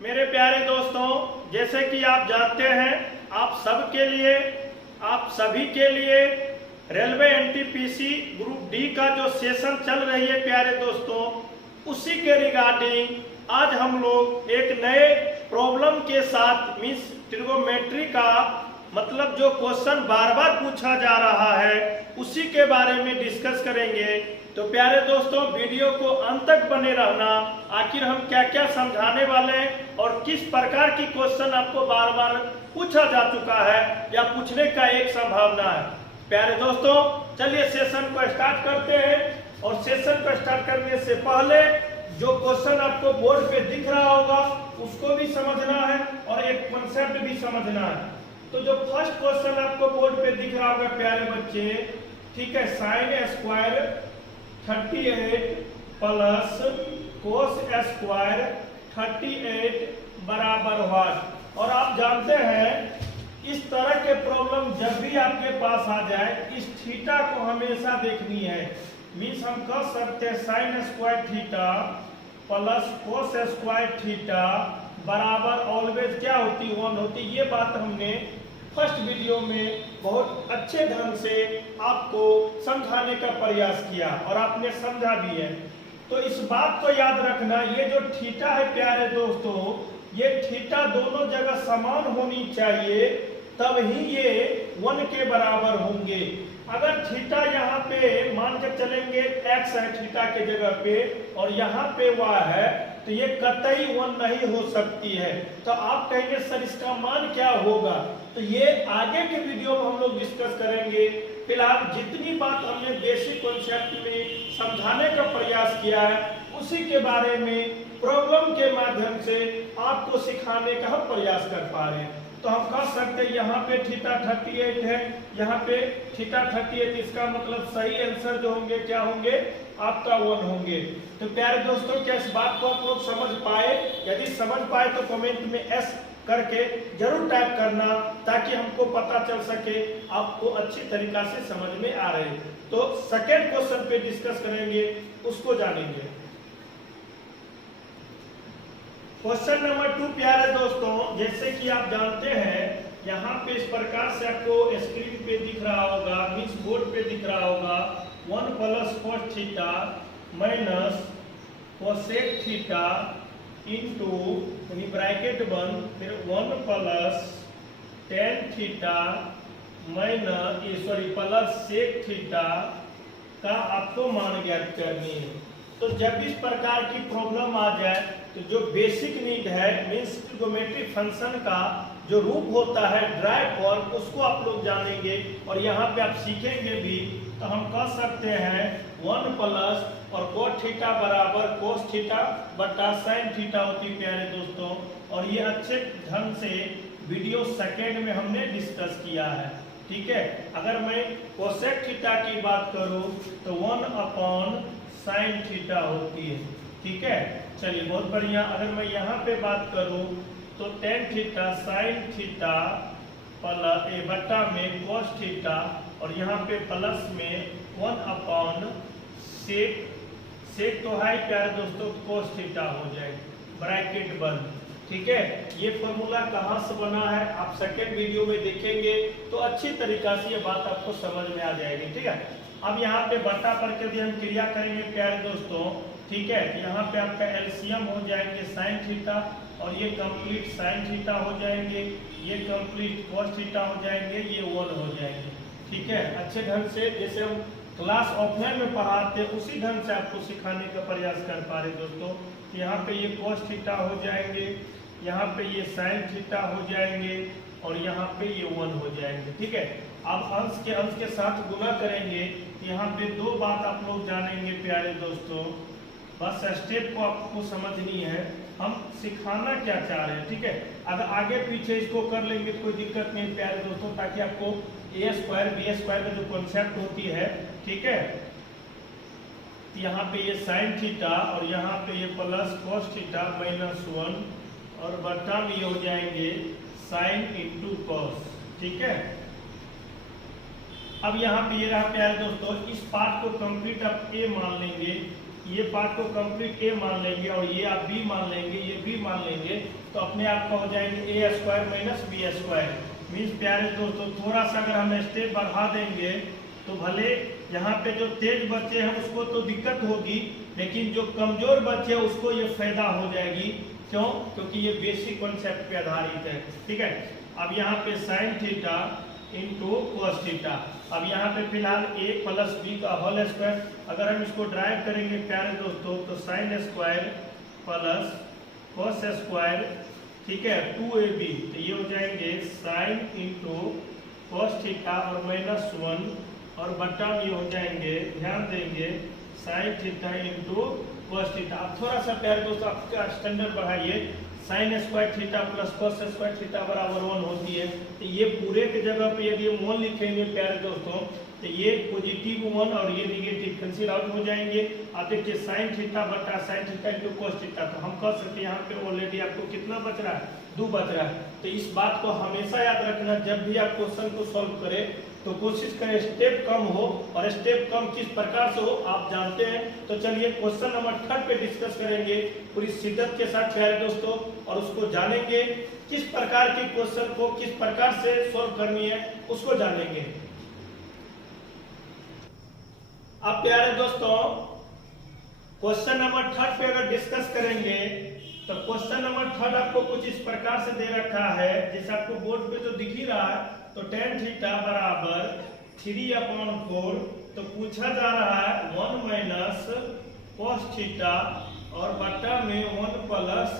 मेरे प्यारे दोस्तों, जैसे कि आप जानते हैं, आप सभी के लिए रेलवे एनटीपीसी ग्रुप डी का जो सेशन चल रही है प्यारे दोस्तों, उसी के रिगार्डिंग आज हम लोग एक नए प्रॉब्लम के साथ मीन्स ट्रिगोमेट्री का मतलब जो क्वेश्चन बार बार पूछा जा रहा है उसी के बारे में डिस्कस करेंगे। तो प्यारे दोस्तों, वीडियो को अंत तक बने रहना। आखिर हम क्या क्या समझाने वाले हैं और किस प्रकार की क्वेश्चन आपको बार बार पूछा जा चुका है या पूछने का एक संभावना है। प्यारे दोस्तों, चलिए सेशन को स्टार्ट करते हैं। और सेशन को स्टार्ट करने से पहले जो क्वेश्चन आपको बोर्ड पे दिख रहा होगा उसको भी समझना है और एक कॉन्सेप्ट भी समझना है। तो जो फर्स्ट क्वेश्चन आपको बोर्ड पे दिख रहा होगा प्यारे बच्चे, ठीक है, sine square 38 plus cos square 38 बराबर व्हाट। और आप जानते हैं इस तरह के प्रॉब्लम जब भी आपके पास आ जाए इस थीटा को हमेशा देखनी है। मीन्स हम कह सकते हैं sine square theta plus cos square theta बराबर ऑलवेज क्या होती, 1 होती। ये बात हमने फर्स्ट वीडियो में बहुत अच्छे ढंग से आपको समझाने का प्रयास किया और आपने समझा भी है। तो इस बात को याद रखना, ये जो थीटा है प्यारे दोस्तों, ये थीटा दोनों जगह समान होनी चाहिए, तब ही ये 1 के बराबर होंगे। अगर थीटा यहाँ पे मान के चलेंगे x है थीटा के जगह पे और यहाँ पे y है, तो ये कतई 1 नहीं हो सकती है। तो आप कहेंगे सर इसका मान क्या होगा, तो ये आगे के वीडियो में हम लोग डिस्कस करेंगे। फिलहाल जितनी बात हमने बेसिक कॉन्सेप्ट में समझाने का प्रयास किया है उसी के बारे में प्रॉब्लम के माध्यम से आपको सिखाने का हम प्रयास कर पा रहे हैं। तो हम कह सकते हैं यहाँ पे थीटा 38 है, यहाँ पे थीटा 38, इसका मतलब सही आंसर जो होंगे क्या होंगे, आपका 1 होंगे। तो प्यारे दोस्तों, क्या इस बात को आप लोग समझ पाए? यदि समझ पाए तो कमेंट में एस करके जरूर टाइप करना ताकि हमको पता चल सके आपको अच्छी तरीका से समझ में आ रहे। तो सेकेंड क्वेश्चन पे डिस्कस करेंगे, उसको जानेंगे। क्वेश्चन नंबर 2 प्यारे दोस्तों, जैसे कि आप जानते हैं यहाँ पे इस प्रकार से आपको स्क्रीन पे दिख रहा होगा, मीन्स बोर्ड पे दिख रहा होगा 1 plus cos theta minus cosec theta into bracket 1 फिर 1 plus tan theta plus sec theta का आपको मान ज्ञात करनी है। तो जब इस प्रकार की प्रॉब्लम आ जाए तो जो बेसिक नीड है मीन्स ट्रिगोमेट्रिक फंक्शन का जो रूप होता है ड्राई फॉर्म, उसको आप लोग जानेंगे और यहाँ पे आप सीखेंगे भी। तो हम कह सकते हैं 1 प्लस और कोस थीटा बराबर कोस थीटा बटा साइन थीटा होती है प्यारे दोस्तों। और ये अच्छे ढंग से वीडियो सेकेंड में हमने डिस्कस किया है, ठीक है। अगर मैं कोसेक थीटा की बात करूं तो 1 अपॉन साइन थीटा होती है, ठीक है। चलिए बहुत बढ़िया। अगर मैं यहाँ पे बात करूं तो tan theta sine theta plus बटा में कोस थीटा और यहाँ पे प्लस में 1 अपॉन सेक तो है प्यारे दोस्तों कोस थीटा हो जाएगा ब्रैकेट 1, ठीक है। ये फॉर्मूला कहाँ से बना है आप सेकेंड वीडियो में देखेंगे तो अच्छी तरीका से ये बात आपको समझ में आ जाएगी, ठीक है। अब यहाँ पे बटा पर के हम क्रिया करेंगे प्यारे दोस्तों, ठीक है। यहाँ पे आपका एलसीएम हो जाएंगे साइन थीटा और ये कंप्लीट साइन थीटा हो जाएंगे, ये कंप्लीट कोस थीटा हो जाएंगे, ये 1 हो जाएंगे, ठीक है। अच्छे ढंग से जैसे हम क्लास ऑफलाइन में पढ़ाते हैं उसी ढंग से आपको सिखाने का प्रयास कर पा रहे दोस्तों। यहाँ पे ये कोस थीटा हो जाएंगे, यहाँ पे ये साइन थीटा हो जाएंगे और यहाँ पे ये 1 हो जाएंगे, ठीक है। अब अंश के साथ गुना करेंगे। यहाँ पे 2 बात आप लोग जानेंगे प्यारे दोस्तों, बस स्टेप को आपको समझनी है, हम सिखाना क्या चाह रहे हैं, ठीक है। अगर आगे पीछे इसको कर लेंगे तो कोई दिक्कत नहीं प्यारे दोस्तों, ताकि आपको ए स्क्वायर बी स्क्वायर का जो कॉन्सेप्ट होती है, ठीक है। यहाँ पे ये साइन थीटा और यहाँ पे ये प्लस कोस थीटा माइनस 1 और बटा में ये हो जाएंगे साइन इंटू कोस, ठीक है। अब यहाँ पे ये रहा प्यारे दोस्तों, इस पार्ट को कंप्लीट आप ए मान लेंगे ये पार्ट को कंप्लीट ए मान लेंगे और ये आप बी मान लेंगे, ये बी मान लेंगे, तो अपने आप का हो जाएंगे A square minus B square. Means प्यारे दोस्तों थोड़ा सा अगर हम स्टेप बढ़ा देंगे तो भले यहाँ पे जो तेज बच्चे हैं उसको तो दिक्कत होगी, लेकिन जो कमजोर बच्चे हैं उसको ये फायदा हो जाएगी। क्यों? क्योंकि ये बेसिक कॉन्सेप्ट पे आधारित है। ठीक है, अब यहाँ पे sine theta into cos theta. अब यहाँ पे फिलहाल ए प्लस बी का होल स्क्वायर, अगर हम इसको ड्राइव करेंगे प्यारे दोस्तों तो sine square plus cos square, ठीक है, 2ab, तो ये हो जाएंगे साइन इंटू कोस थीटा और माइनस 1 और बट्टा में हो जाएंगे, ध्यान देंगे, sine theta into cos theta. अब थोड़ा सा प्यारे दोस्तों आपका स्टैंडर्ड बढ़ाइए, sine square theta plus cos square theta बराबर 1 होती है, तो ये पूरे के जगह पे यदि हम 1 लिखेंगे प्यारे दोस्तों तो ये पॉजिटिव 1 और ये निगेटिव कैंसिल आउट हो जाएंगे। आप देखिए साइन थीटा बटा sine theta into cos theta, तो हम कह सकते हैं यहाँ पे ऑलरेडी आपको कितना बच रहा है, 2 बच रहा है। तो इस बात को हमेशा याद रखना, जब भी आप क्वेश्चन को सॉल्व करें तो कोशिश करें स्टेप कम हो, और स्टेप कम किस प्रकार से हो आप जानते हैं। तो चलिए क्वेश्चन नंबर 3 पे डिस्कस करेंगे पूरी शिद्दत के साथ प्यारे दोस्तों, और उसको जानेंगे किस प्रकार के क्वेश्चन को किस प्रकार से सॉल्व करनी है उसको जानेंगे। अब प्यारे दोस्तों क्वेश्चन नंबर 3 पे अगर डिस्कस करेंगे तो क्वेश्चन नंबर 3 आपको कुछ इस प्रकार से दे रखा है, जैसे आपको बोर्ड पे तो दिख ही रहा है। तो tan थीटा बराबर 3/4, तो पूछा जा रहा है 1 माइनस cos थीटा और बट्टा में 1 प्लस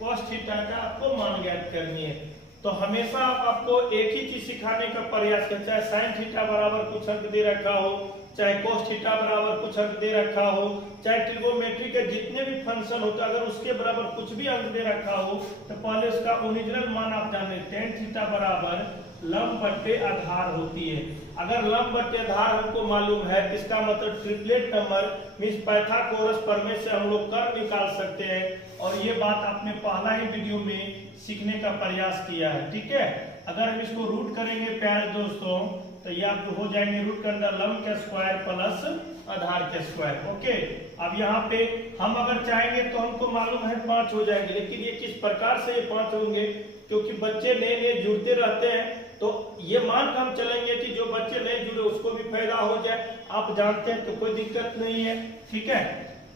cos थीटा का आपको मान ज्ञात करनी है। तो हमेशा आपको एक ही चीज सिखाने का प्रयास करें, चाहे साइन थीटा बराबर कुछ अंक दे रखा हो, चाहे cos थीटा बराबर कुछ अंक दे रखा हो, चाहे ट्रिगोनोमेट्री के जितने भी फंक्शन होते हैं अगर उसके बराबर कुछ भी अंक दे रखा हो तो पहले उसका ओरिजिनल मान आप जाने। tan थीटा बराबर लंब बट्टे आधार होती है। अगर लंब बट्टे आधार हमको मालूम है इसका मतलब ट्रिपलेट नंबर मींस पाइथागोरस प्रमेय से हम लोग कर निकाल सकते हैं, और ये बात आपने पहला ही वीडियो में सीखने का प्रयास किया है। ठीक है, अगर हम इसको रूट करेंगे प्यारे दोस्तों तो ये आपको हो जाएंगे रूट के अंदर लंब के स्क्वायर प्लस आधार के स्क्वायर। ओके, अब यहाँ पे हम अगर चाहेंगे तो हमको मालूम है 5 हो जाएंगे, लेकिन ये किस प्रकार से ये 5 होंगे, क्योंकि बच्चे नए नए जुड़ते रहते हैं तो ये मान कर हम चलेंगे कि जो बच्चे नए जुड़े उसको भी फायदा हो जाए। आप जानते हैं तो कोई दिक्कत नहीं है। ठीक है,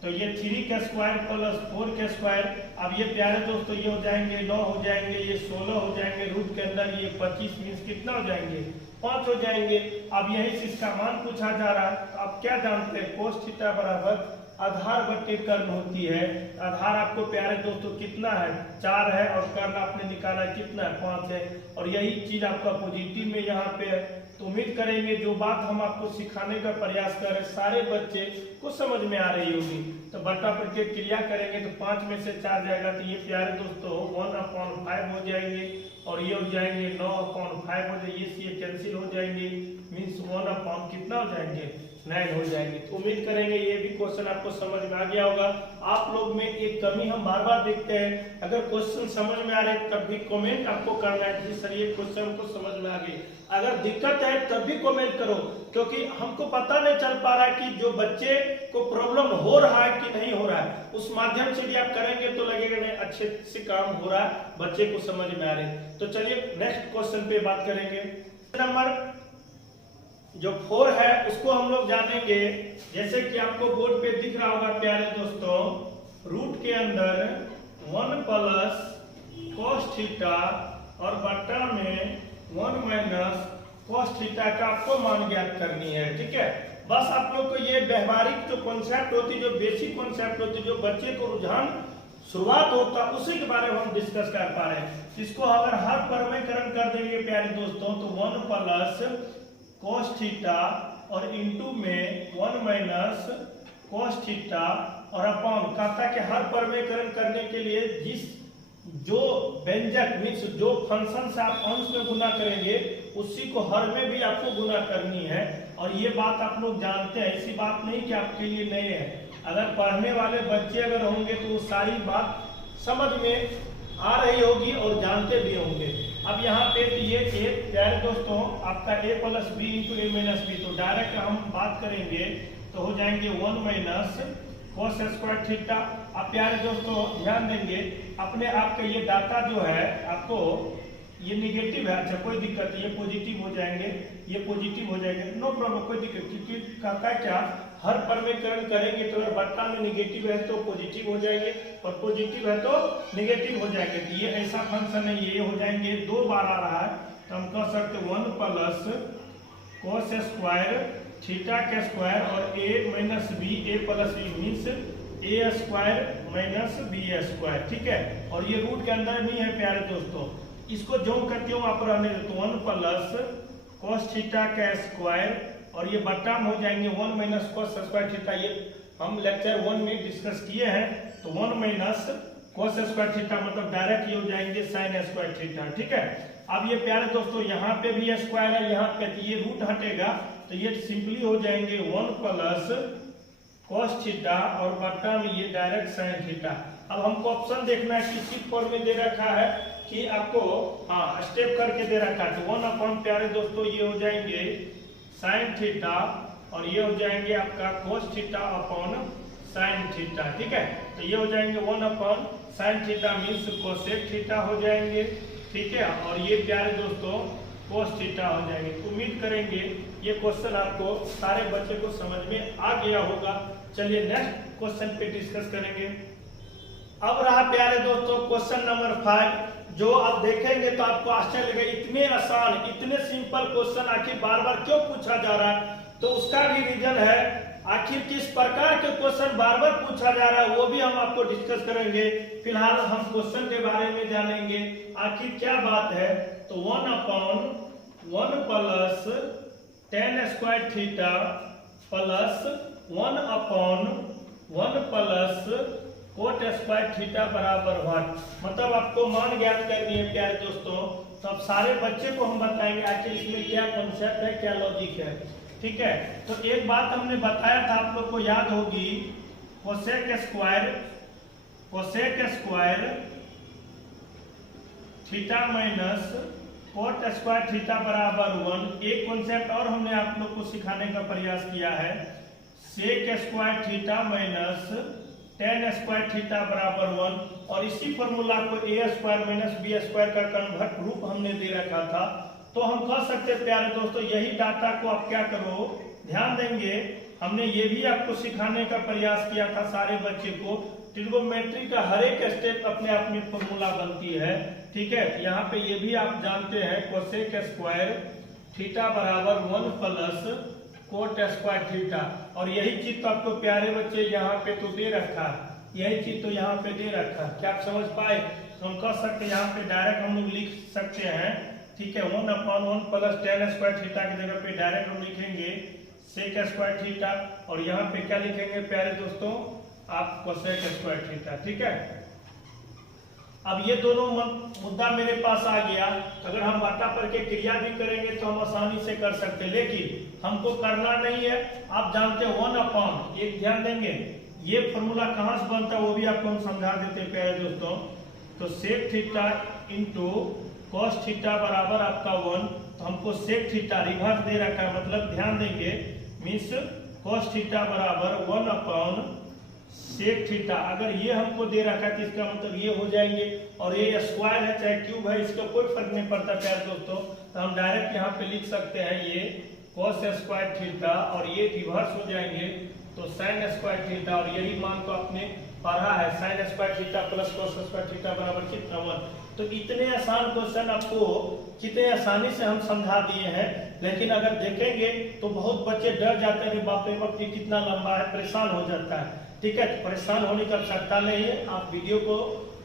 तो ये 3 के स्क्वायर प्लस 4 के स्क्वायर, अब ये प्यारे दोस्तों ये हो जाएंगे 9 हो जाएंगे, ये 16 हो जाएंगे, रूट के अंदर ये 25 मीन्स कितना हो जाएंगे 5 हो जाएंगे। अब यही से इसका मान पूछा जा रहा है, तो आप क्या जानते हैं cos थीटा बराबर आधार बट्टे कर्ण होती है। आधार आपको प्यारे दोस्तों कितना है 4 है, और कर्ण आपने निकाला कितना है 5 है, और यही चीज आपका पॉजिटिव में यहाँ पे है। तो उम्मीद करेंगे जो बात हम आपको सिखाने का प्रयास कर रहे सारे बच्चे को समझ में आ रही होगी। तो बट्टा प्रत्यय क्रिया करेंगे तो 5 में से 4 जाएगा, तो ये प्यारे दोस्तों 1/5 हो जाएंगे, और ये हो जाएंगे 9/5 हो जाएंगे, ये कैंसिल हो जाएंगे, मीन्स 1/, कितना हो जाएंगे 9 हो जाएंगे। तो उम्मीद करेंगे ये भी क्वेश्चन आपको समझ में आ गया होगा। आप लोग में एक कमी हम बार बार देखते हैं, अगर क्वेश्चन समझ में आ रहे तब भी कमेंट आपको करना है कि सर ये क्वेश्चन को समझ में आ गई। अगर दिक्कत है तब भी कमेंट करो, क्योंकि हमको पता नहीं चल पा रहा है कि जो बच्चे को प्रॉब्लम हो रहा है कि नहीं हो रहा है, उस माध्यम से भी आप करेंगे तो लगेगा नहीं अच्छे से काम हो रहा है, बच्चे को समझ में आ रहे। तो चलिए नेक्स्ट क्वेश्चन पे बात करेंगे। नंबर जो 4 है उसको हम लोग जानेंगे, जैसे कि आपको बोर्ड पे दिख रहा होगा प्यारे दोस्तों, रूट के अंदर 1 प्लस cos थीटा और बट्टा में 1 माइनस cos थीटा का आपको मान ज्ञात करनी है। ठीक है, बस आप लोग को ये व्यवहारिक जो कॉन्सेप्ट होती, जो बेसिक कॉन्सेप्ट होती, जो बच्चे को रुझान शुरुआत होता उसी के बारे में हम डिस्कस कर पा रहे हैं। इसको अगर हर परमेयकरण कर देंगे प्यारे दोस्तों तो 1 प्लस cos थीटा और इंटू में 1 माइनस cos थीटा और अपॉन कहता कि हर परमेयकरण करने के लिए जिस जो व्यंजक मीन्स जो फंक्शन से आप अंश में गुना करेंगे उसी को हर में भी आपको गुना करनी है। और ये बात आप लोग जानते हैं, ऐसी बात नहीं कि आपके लिए नए है। अगर पढ़ने वाले बच्चे अगर होंगे तो वो सारी बात समझ में आ रही होगी और जानते भी होंगे। अब यहाँ पे ये ए प्यारे दोस्तों आपका a plus B into A minus B, तो डायरेक्ट हम बात करेंगे तो हो जाएंगे 1 माइनस cos स्क्वायर थीटा। अब प्यारे दोस्तों ध्यान देंगे, अपने आप का ये डाटा जो है आपको ये निगेटिव है, अच्छा कोई दिक्कत नहीं, ये पॉजिटिव हो जाएंगे, ये पॉजिटिव हो जाएंगे, नो प्रॉब्लम, कोई दिक्कत, क्योंकि कहता क्या हर परमीकरण करेंगे तो अगर बट्टा में निगेटिव है तो पॉजिटिव हो जाएंगे और पॉजिटिव है तो निगेटिव हो जाएंगे। तो ये ऐसा फंक्शन है, ये हो जाएंगे, 2 बार आ रहा है तो हम कह सकते 1 प्लस cos स्क्वायर थीटा के स्क्वायर और a minus B, A plus B means A square minus B square, ठीक है। और ये रूट के अंदर नहीं है प्यारे दोस्तों, इसको जो करते हो आप रहने दो, तो 1 प्लस cos थीटा का स्क्वायर और ये बट्टा में हो जाएंगे 1 माइनस cos स्क्वायर थीटा, ये हम लेक्चर 1 में डिस्कस किए हैं। तो 1 माइनस cos स्क्वायर थीटा मतलब डायरेक्ट ये हो जाएंगे sin स्क्वायर थीटा, ठीक है। अब ये प्यारे दोस्तों यहाँ पे भी स्क्वायर है, यहाँ पे तो ये रूट हटेगा तो ये सिंपली हो जाएंगे 1 प्लस cos थीटा और बट्टा में ये डायरेक्ट sin थीटा। अब हमको ऑप्शन देखना है किसी फॉर्म में दे रखा है कि आपको हाँ स्टेप करके दे रखा है। तो 1 अपॉन प्यारे दोस्तों ये हो जाएंगे sin थीटा और ये हो जाएंगे आपका cos theta upon sin theta, ठीक है। तो ये हो जाएंगे 1 upon sin theta means cosec theta हो जाएंगे, ठीक है। और ये प्यारे दोस्तों cos थीटा हो जाएंगे। उम्मीद करेंगे ये क्वेश्चन आपको सारे बच्चे को समझ में आ गया होगा। चलिए नेक्स्ट क्वेश्चन पे डिस्कस करेंगे। अब रहा प्यारे दोस्तों क्वेश्चन नंबर 5, जो आप देखेंगे तो आपको आश्चर्य लगेगा, इतने आसान इतने सिंपल क्वेश्चन आखिर बार बार क्यों पूछा जा रहा है। तो उसका भी रीजन है, आखिर किस प्रकार के क्वेश्चन बार बार पूछा जा रहा है वो भी हम आपको डिस्कस करेंगे। फिलहाल हम क्वेश्चन के बारे में जानेंगे आखिर क्या बात है। तो 1 upon 1 plus tan square theta plus 1 upon 1 plus cot square theta बराबर 1, मतलब आपको मान ज्ञात करनी है प्यारे दोस्तों। तो अब सारे बच्चे को हम बताएंगे आखिर इसमें क्या कॉन्सेप्ट है, क्या लॉजिक है, ठीक है। तो एक बात हमने बताया था, आप लोग को याद होगी, cosec square theta minus cot square theta बराबर 1। एक कॉन्सेप्ट और हमने आप लोग को सिखाने का प्रयास किया है, sec square theta minus tan square theta बराबर 1। और इसी फॉर्मूला को a square minus B square का कन्वर्ट रूप हमने दे रखा था। तो हम कह सकते प्यारे दोस्तों यही डाटा को आप क्या करो ध्यान देंगे, हमने ये भी आपको सिखाने का प्रयास किया था सारे बच्चे को, ट्रिग्नोमेट्री का हर एक स्टेप अपने आप में फॉर्मूला बनती है, ठीक है। यहाँ पे ये भी आप जानते हैं कोसेक स्क्वायर थीटा बराबर 1 प्लस cot स्क्वायर थीटा। और यही चीज तो आपको प्यारे बच्चे यहाँ पे तो दे रखा है, यही चीज तो यहाँ पे दे रखा है, क्या आप समझ पाए। तो हम कह सकते हैं यहाँ पे डायरेक्ट हम लोग लिख सकते हैं, ठीक है। 1 upon 1 plus tan square theta की जगह पे डायरेक्ट हम लिखेंगे सेक स्क्वायर थीटा और यहाँ पे क्या लिखेंगे प्यारे दोस्तों आप कोसेक स्क्वायर थीटा, ठीक है। अब ये दोनों मुद्दा मेरे पास आ गया। अगर हम बट्टा पर के क्रिया भी करेंगे तो हम आसानी से कर सकते हैं, लेकिन हमको करना नहीं है। आप जानते हैं 1 अपॉन, एक ध्यान देंगे ये फॉर्मूला कहाँ से बनता है वो भी आपको हम समझा देते हैं प्यारे दोस्तों। तो sec theta into cos theta बराबर आपका 1, तो हमको सेक थीटा रिवर्स दे रखा है, मतलब ध्यान देंगे मीन्स cos थीटा बराबर 1 अपॉन सेक थीटा। अगर ये हमको दे रखा है तो इसका मतलब ये हो जाएंगे, और ये स्क्वायर है चाहे क्यूब है इसका कोई फर्क नहीं पड़ता प्यारे दोस्तों। तो हम डायरेक्ट यहाँ पे लिख सकते हैं ये cos स्क्वायर थीटा और ये रिवर्स हो जाएंगे तो sin स्क्वायर थीटा, और यही मान तो आपने पढ़ा है sin square theta plus cos square theta बराबर कितना 1। तो इतने आसान क्वेश्चन आपको कितने आसानी से हम समझा दिए हैं, लेकिन अगर देखेंगे तो बहुत बच्चे डर जाते हैं, बाप रे बाप ये कितना लंबा है, परेशान हो जाता है, ठीक है। तो परेशान होने की आवश्यकता नहीं है, आप वीडियो को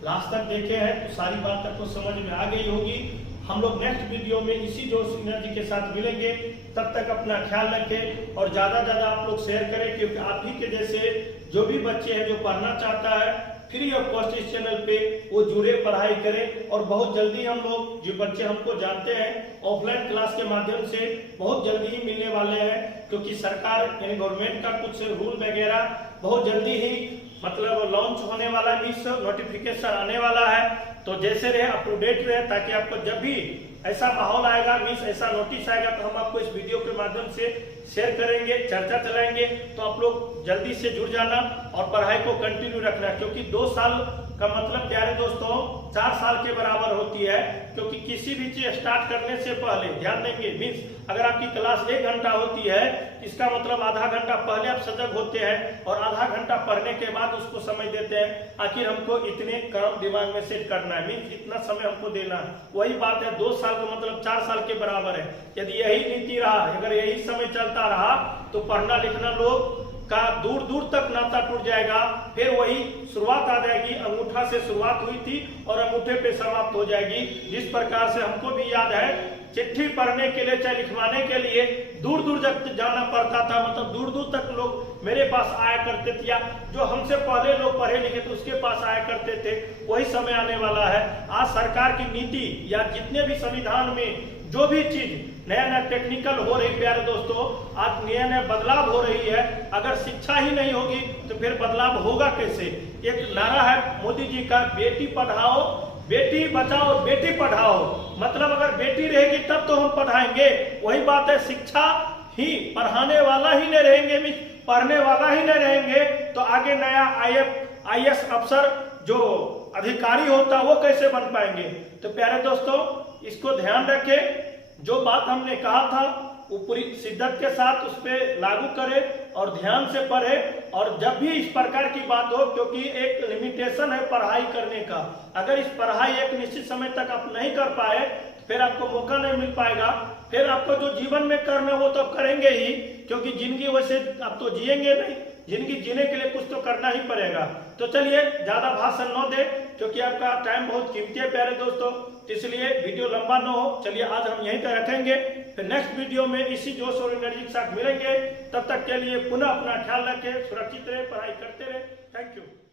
लास्ट तक देखे हैं तो सारी बात आपको समझ में आ गई होगी। हम लोग नेक्स्ट वीडियो में इसी जोश एनर्जी के साथ मिलेंगे, तब तक अपना ख्याल रखें और ज्यादा ज्यादा आप लोग शेयर करें, क्योंकि आप ही के जैसे जो भी बच्चे हैं जो पढ़ना चाहता है फ्री ऑफ कॉस्ट इस चैनल पे वो जुड़े पढ़ाई करें। और बहुत जल्दी हम लोग जो बच्चे हमको जानते हैं ऑफलाइन क्लास के माध्यम से बहुत जल्दी ही मिलने वाले हैं, क्योंकि सरकार यानी गवर्नमेंट का कुछ रूल वगैरह बहुत जल्दी ही मतलब लॉन्च होने वाला है, नोटिफिकेशन आने वाला है। तो जैसे रहे अप टू डेट रहे, ताकि आपको जब भी ऐसा माहौल आएगा, मीन्स ऐसा नोटिस आएगा, तो हम आपको इस वीडियो के माध्यम से शेयर करेंगे, चर्चा चलाएंगे। तो आप लोग जल्दी से जुड़ जाना और पढ़ाई को कंटिन्यू रखना, क्योंकि 2 साल का मतलब प्यारे दोस्तों 4 साल के बराबर होती है। क्योंकि किसी भी चीज स्टार्ट करने से पहले ध्यान देंगे, मीन्स अगर आपकी क्लास 1 घंटा होती है, इसका मतलब आधा घंटा पहले आप सजग होते हैं और आधा घंटा पढ़ने के बाद उसको समय देते हैं। आखिर हमको इतने काम दिमाग में सेट करना है, मीन्स इतना समय हमको देना है। वही बात है, 2 साल का मतलब 4 साल के बराबर है। यदि यही नीति रहा, अगर यही समय चलता रहा, तो पढ़ना लिखना लोग का दूर दूर तक नाता टूट जाएगा। फिर वही शुरुआत आ जाएगी, अंगूठा से शुरुआत हुई थी और अंगूठे पे समाप्त हो जाएगी। जिस प्रकार से हमको भी याद है, चिट्ठी पढ़ने के लिए, चाहे लिखवाने के लिए दूर दूर तक जाना पड़ता था, मतलब दूर दूर तक लोग मेरे पास आया करते थे, या जो हमसे पहले लोग पढ़े लिखे थे उसके पास आया करते थे। वही समय आने वाला है। आज सरकार की नीति या जितने भी संविधान में जो भी चीज नया नया टेक्निकल हो रही, प्यारे दोस्तों आज नया नया बदलाव हो रही है। अगर शिक्षा ही नहीं होगी तो फिर बदलाव होगा कैसे? एक नारा है मोदी जी का, बेटी पढ़ाओ, बेटी बचाओ, बेटी पढ़ाओ। मतलब अगर बेटी रहेगी तब तो हम पढ़ाएंगे। वही बात है, शिक्षा ही पढ़ाने वाला ही नहीं रहेंगे, पढ़ने वाला ही नहीं रहेंगे, तो आगे नया IAS अफसर जो अधिकारी होता वो कैसे बन पाएंगे? तो प्यारे दोस्तों इसको ध्यान रखें, जो बात हमने कहा था वो पूरी शिद्दत के साथ उस पर लागू करें और ध्यान से पढ़े। और जब भी इस प्रकार की बात हो, क्योंकि एक लिमिटेशन है पढ़ाई करने का, अगर इस पढ़ाई एक निश्चित समय तक आप नहीं कर पाए फिर आपको मौका नहीं मिल पाएगा। फिर आपको जो जीवन में करना वो तो करेंगे ही, क्योंकि जिंदगी वैसे आप तो जिएंगे नहीं, जिंदगी जीने के लिए कुछ तो करना ही पड़ेगा। तो चलिए ज्यादा भाषण न दे, क्योंकि आपका टाइम बहुत कीमती है प्यारे दोस्तों, इसलिए वीडियो लंबा न हो। चलिए आज हम यहीं तक रखेंगे, फिर नेक्स्ट वीडियो में इसी जोश और एनर्जी के साथ मिलेंगे। तब तक के लिए पुनः अपना ख्याल रखें, सुरक्षित रहे, पढ़ाई करते रहे। Thank you.